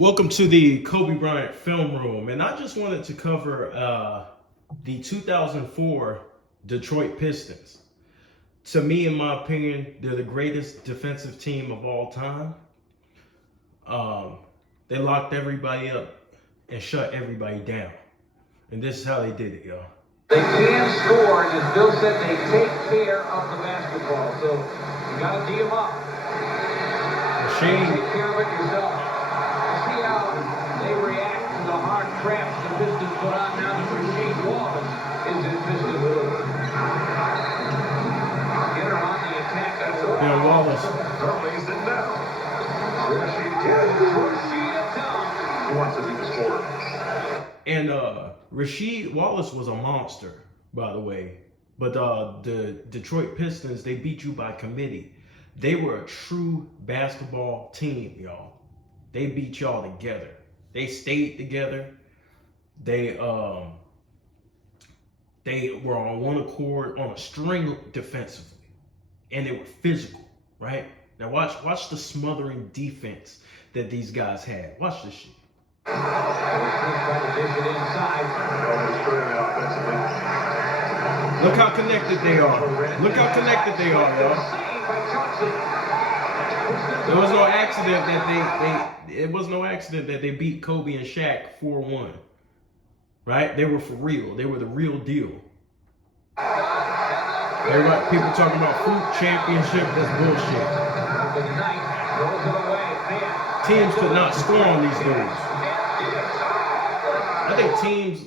Welcome to the Kobe Bryant Film Room, and I just wanted to cover the 2004 Detroit Pistons. To me, in my opinion, they're the greatest defensive team of all time. They locked everybody up and shut everybody down, and this is how they did it, y'all. They can score, and as Bill said, they take care of the basketball, so you got to D them up. Take care of it yourself. See how they react to the hard traps the Pistons put on now that Wallace is in Pistons. Get her on the attack. Yeah, Wallace. Lays it down. Rashid down. He wants to be the scorer. And Wallace was a monster, by the way. But the Detroit Pistons, they beat you by committee. They were a true basketball team, y'all. They beat y'all together. They stayed together. They were on one accord, on a string defensively, and they were physical, right? Now watch the smothering defense that these guys had. Watch this shit. Look how connected they are. Look how connected they are, y'all. It was no accident that they beat Kobe and Shaq 4-1. Right? They were for real. They were the real deal. Everybody, people talking about fruit championship, that's bullshit. Teams could not score on these dudes. I think teams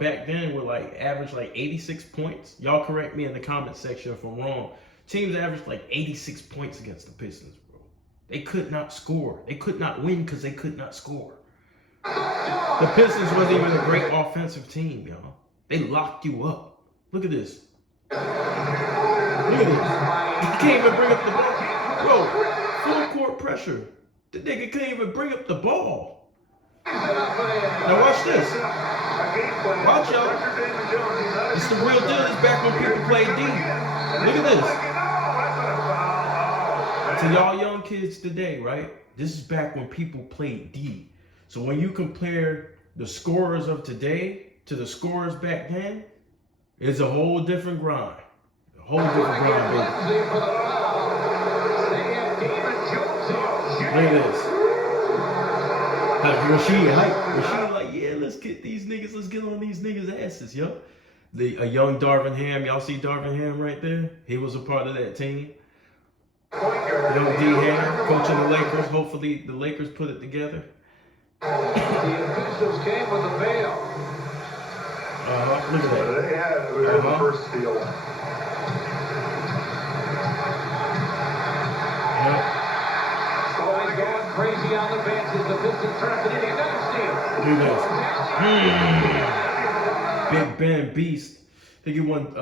back then were average 86 points. Y'all correct me in the comment section if I'm wrong. Teams averaged 86 points against the Pistons, bro. They could not score. They could not win because they could not score. The Pistons wasn't even a great offensive team, y'all. They locked you up. Look at this. Look at this. He can't even bring up the ball. Bro, full court pressure. The nigga can't even bring up the ball. Now watch this. Watch, y'all. It's the real deal. It's back when people played D. Look at this. To y'all young kids today, right? This is back when people played D. So when you compare the scorers of today to the scorers back then, it's a whole different grind. A whole different grind, baby. Look at this. Rashid, yeah, let's get these niggas, let's get on these niggas' asses, yo. A young Darvin Ham, y'all see Darvin Ham right there? He was a part of that team. Young D Ham, coaching the Lakers. Hopefully the Lakers put it together. The officials came with a bail. Look at that. They had the first steal. Always going crazy on the bench as the Pistons turn up into another steal. Do this. Big Ben Beast. I think he won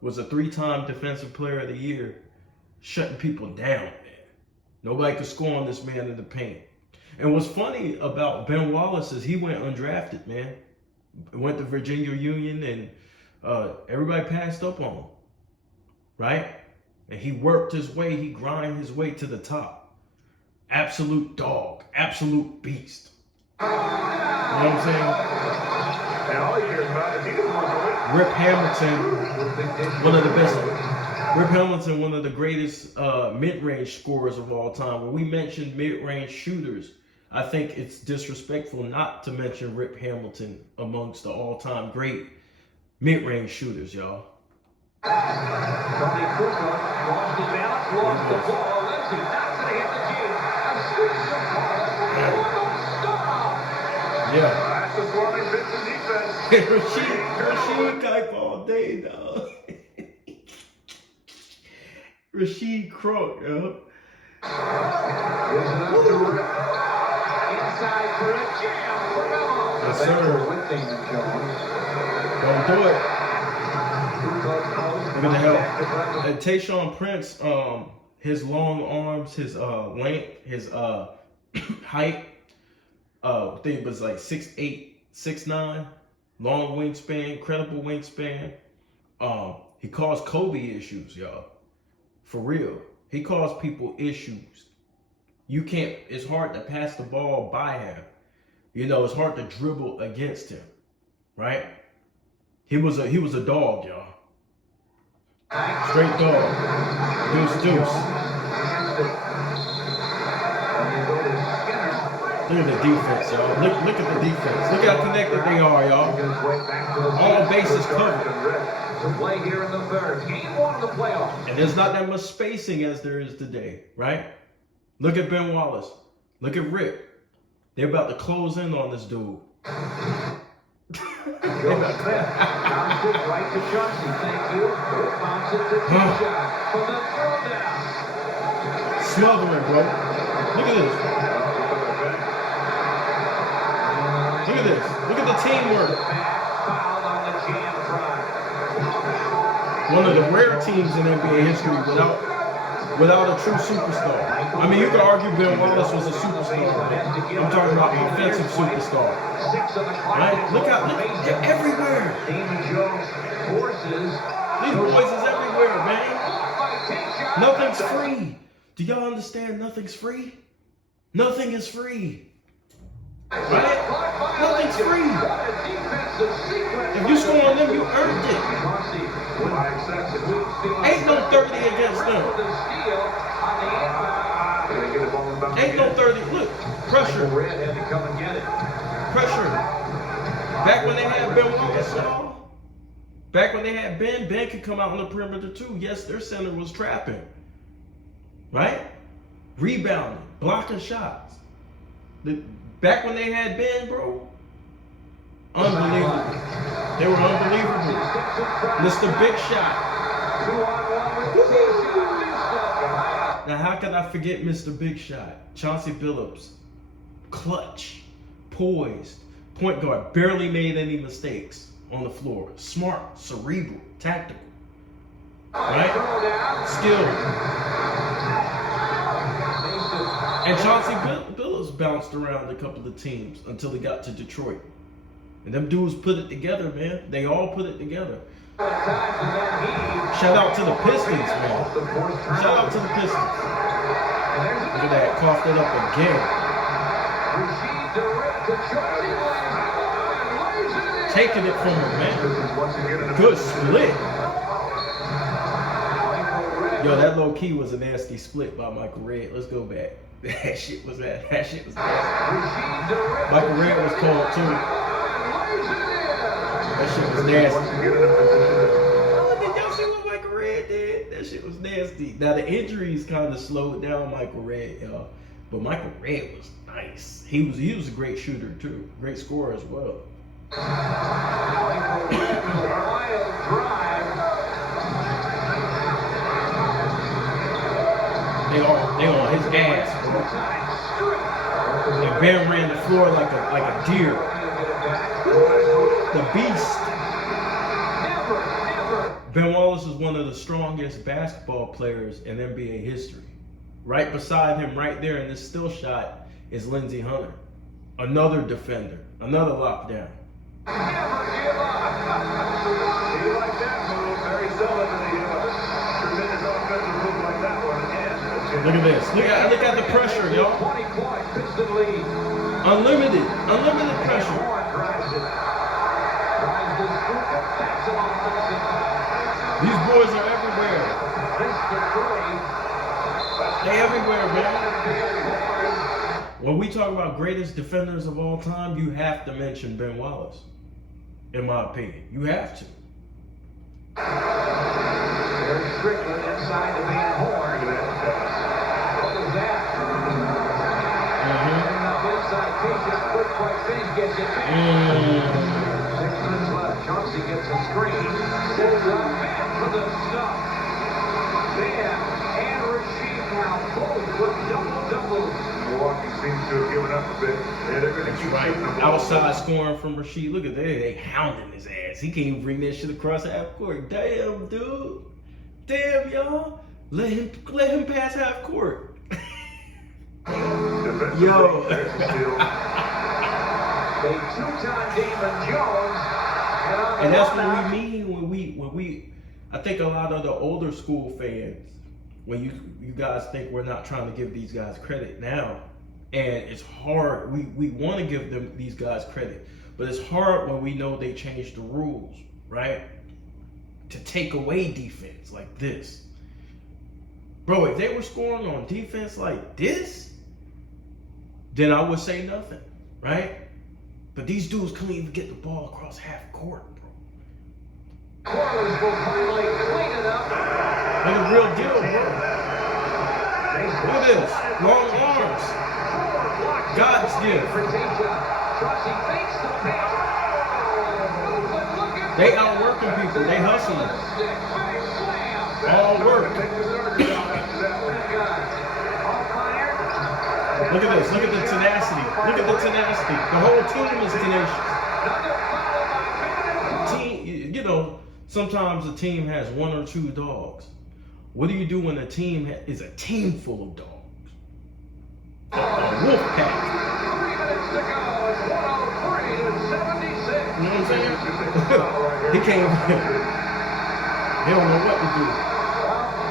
was a 3-time Defensive Player of the Year. Shutting people down, man. Nobody could score on this man in the paint. And what's funny about Ben Wallace is he went undrafted, man. Went to Virginia Union, and everybody passed up on him, right? And he worked his way, he grinded his way to the top. Absolute dog, absolute beast. You know what I'm saying? And all he cares about is he doesn't want to win. Rip Hamilton, one of the best. Rip Hamilton, one of the greatest mid-range scorers of all time. When we mention mid-range shooters, I think it's disrespectful not to mention Rip Hamilton amongst the all-time great mid-range shooters, y'all. Tony Kukoc lost his balance, lost the ball. Let's see, that's going to hit the key. A sweet stop. Yeah. That's the swarming Pistons defense. Rashid type all day, dog. Rashid Crook, yo. Inside for a jam for Melo. Yes, sir. Don't do it. Look at the hell. And Tayshaun Prince, his long arms, his length, his height, I think it was 6'8", 6'9", long wingspan, incredible wingspan. He caused Kobe issues, y'all. For real. He caused people issues. You can't, it's hard to pass the ball by him. You know, it's hard to dribble against him, right? He was a dog, y'all. Straight dog. Deuce. Look at the defense, y'all. Look at the defense. Look how connected they are, y'all. All bases covered. To play here in the third. Game 1 of the playoffs. And there's not that much spacing as there is today, right? Look at Ben Wallace. Look at Rick. They're about to close in on this dude. Joe Smith bounces it right to Chauncey. Thank you. Bounces it to T-Shot from the throwdown. Smothering, bro. Look at this. Look at this. Look at the teamwork. Fouled on the jam drive. One of the rare teams in NBA history without a true superstar. I mean, you could argue Ben Wallace was a superstar, but I'm talking about offensive superstar. Right? Look out, they're everywhere. Damon Jones forces. These boys is everywhere, man. Nothing's free. Do y'all understand nothing's free? Nothing is free. Right? Nothing's free. If you score on them, you earned it. Ain't no 30 against them. Ain't no 30. Look, pressure. Red had to come and get it. Pressure. Back when they had Ben Wallace, y'all. Back when they had Ben could come out on the perimeter too. Yes, their center was trapping. Right? Rebounding, blocking shots. Back when they had Ben, bro. Unbelievable. They were unbelievable. Mr. Big Shot. Now, how can I forget Mr. Big Shot? Chauncey Billups. Clutch. Poised. Point guard. Barely made any mistakes on the floor. Smart. Cerebral. Tactical. Right? Skilled. And Chauncey Billups bounced around a couple of teams until he got to Detroit. And them dudes put it together, man. They all put it together. Shout out to the Pistons, man. Shout out to the Pistons. Look at that. Coughed it up again. Taking it from him, man. Good split. Yo, that low key was a nasty split by Michael Redd. Let's go back. That shit was nasty. Michael Redd was cold too. That shit was nasty. Oh, did y'all see what Michael Redd did? That shit was nasty. Now the injuries kind of slowed down Michael Redd, y'all. But Michael Redd was nice. He was a great shooter too. Great scorer as well. Wild drive. They on his ass, bro. And Ben ran the floor like a deer. The beast. Ben Wallace is one of the strongest basketball players in NBA history. Right beside him, right there in this still shot, is Lindsey Hunter. Another defender. Another lockdown. Never give up. You like that move? Very seldom in the tremendous offensive move like that one. Look at this. Look at the pressure, y'all. 20 point Piston lead. Unlimited pressure. These boys are everywhere. They everywhere, man. When we talk about greatest defenders of all time, you have to mention Ben Wallace. In my opinion, you have to. There's Strickland inside the main horn. What is that? Up inside, T-Shot, quick finish, gets it back. 6 minutes left. Chauncey gets a screen. Sends up back for the stuff. Bam and Rasheed now both with double-doubles. Milwaukee seems to have given up a bit. Yeah, they're going to keep shooting the ball. Outside scoring from Rasheed. Look at that. They hounding his ass. He can't even bring that shit across half court. Damn, dude. Damn, y'all. Let him pass half court. Yo. They two-time Damon Jones. And that's what we mean when we I think a lot of the older school fans, when you guys think we're not trying to give these guys credit now, And it's hard. We want to give these guys credit, but it's hard when we know they changed the rules, right? To take away defense like this. Bro, if they were scoring on defense like this, then I would say nothing, right? But these dudes couldn't even get the ball across half court, bro. Wallace will finally clean it up. Like a real deal, bro. Look at this. Long arms. God's gift. They outworking people. They hustling. All work. Look at this. Look at the tenacity. Look at the tenacity. The whole team is tenacious. Team, you know, sometimes a team has one or two dogs. What do you do when a team is a team full of dogs? A wolf pack. 3 minutes to go. It's 103-76. You know what I'm saying? He can't. He don't know what to do.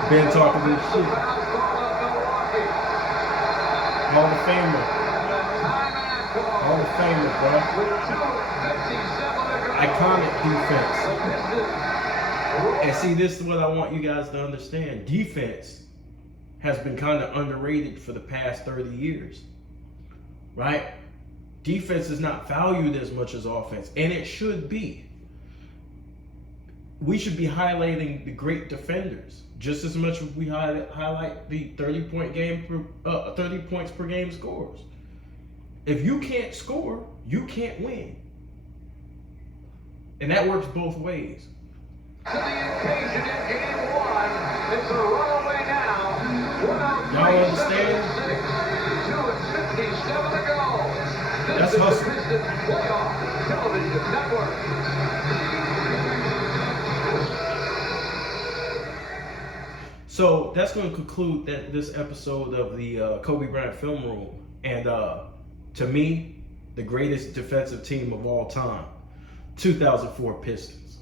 Ben talking this shit. Hall of Famer. Hall of Famer, bro. Iconic defense. And see, this is what I want you guys to understand. Defense has been kind of underrated for the past 30 years, right? Defense is not valued as much as offense, and it should be. We should be highlighting the great defenders just as much as we highlight the 30 points per game scores. If you can't score, you can't win. And that works both ways. To the occasion in game 1. It's a runaway now. Y'all understand? 2:57 to go. That's This is hustle. the Pistons Playoff Television Network. So that's going to conclude this episode of the Kobe Bryant Film Room. And to me, the greatest defensive team of all time, 2004 Pistons.